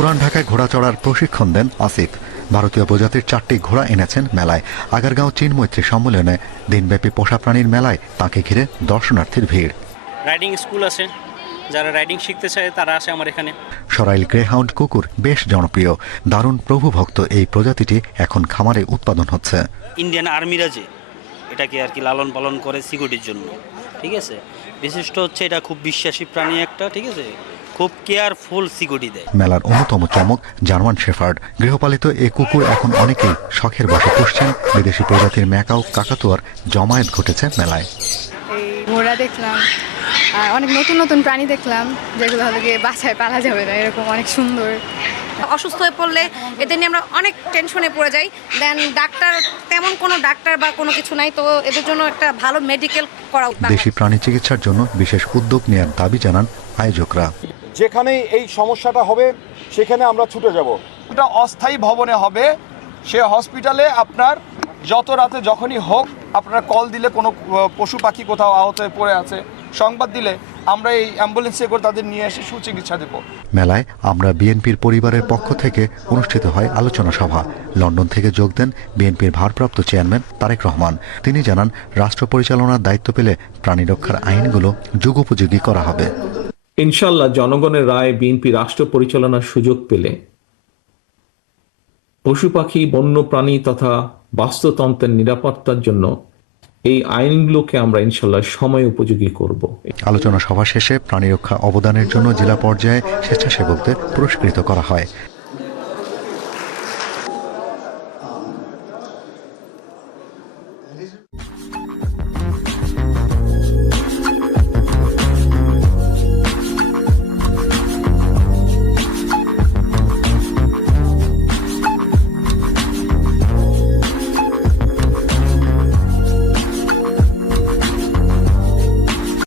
পুরান ঢাকায় ঘোড়া চড়ার প্রশিক্ষণ দেন আসিফ। ভারতীয় প্রজাতির চারটি ঘোড়া এনেছেন মেলায়। আগারগাঁও চীন মৈত্রী সম্মেলনে দিনব্যাপী পোষা প্রাণীর মেলায় তাকে ঘিরে দর্শনার্থীর ভিড়। রাইডিং স্কুল আছে। যারা রাইডিং শিখতে চায় তারা আসে আমার এখানে। সরাইল গ্রেহাউন্ড কুকুর বেশ জনপ্রিয়। দারুণ প্রভুভক্ত এই প্রজাতিটি এখন খামারে উৎপাদন হচ্ছে। ইন্ডিয়ান আর্মিরা যে এটাকে আর কি লালন পালন করে সিকিউরিটির জন্য। ঠিক আছে? বিশিষ্ট হচ্ছে এটা খুব বিশ্বাসী প্রাণী একটা ঠিক আছে? খুব কেয়ারফুল সিকিউরিটি দেয়। মেলার অন্যতম চমক জার্মান শেফার্ড। গৃহপালিত এই কুকুর এখন অনেকেই শখের বসে পুষছেন। বিদেশি প্রজাতির ম্যাকাও কাকাতুয়ার জমায়েত ঘটেছে মেলায়। এই ঘোড়া দেখলাম আর অনেক নতুন নতুন প্রাণী দেখলাম যেগুলো হলো গিয়ে বাসায় পালা যাবে না এরকম অনেক সুন্দর। অসুস্থ হয়ে পড়লে এদের নিয়ে আমরা অনেক টেনশনে পড়ে যাই। দেন ডাক্তার তেমন কোনো ডাক্তার বা কোনো কিছু নাই তো এদের জন্য একটা ভালো মেডিকেল করা দেশি প্রাণী চিকিৎসার জন্য বিশেষ উদ্যোগ নেওয়ার দাবি জানান আয়োজকরা। যেখানেই এই সমস্যাটা হবে, সেখানে আমরা ছুটে যাব। এটা অস্থায়ী ভবনে হবে। সে হসপিটালে আপনার যত রাতে যখনই হোক, আপনারা কল দিলে কোনো পশু পাখি কোথাও আহত হয়ে পড়ে আছে, সংবাদ দিলে আমরা এই অ্যাম্বুলেন্সে করে তাদের নিয়ে এসে সুচিকিৎসা দেবো। মেলায় আমরা বিএনপির পরিবারের পক্ষ থেকে অনুষ্ঠিত হয় আলোচনা সভা। লন্ডন থেকে যোগ দেন বিএনপির ভারপ্রাপ্ত চেয়ারম্যান তারেক রহমান। তিনি জানান, রাষ্ট্র পরিচালনার দায়িত্ব পেলে প্রাণী রক্ষার আইনগুলো যুগোপযোগী করা হবে। ইনশাল্লাহ জনগণের রায় বিএনপি রাষ্ট্র পরিচালনার সুযোগ পেলে পশু পাখি বন্য প্রাণী তথা বাস্তুতন্ত্রের নিরাপত্তার জন্য এই আইনগুলোকে আমরা ইনশাল্লাহ সময় উপযোগী করব। আলোচনা সভা শেষে প্রাণী রক্ষা অবদানের জন্য জেলা পর্যায়ে স্বেচ্ছাসেবকদের পুরস্কৃত করা হয়।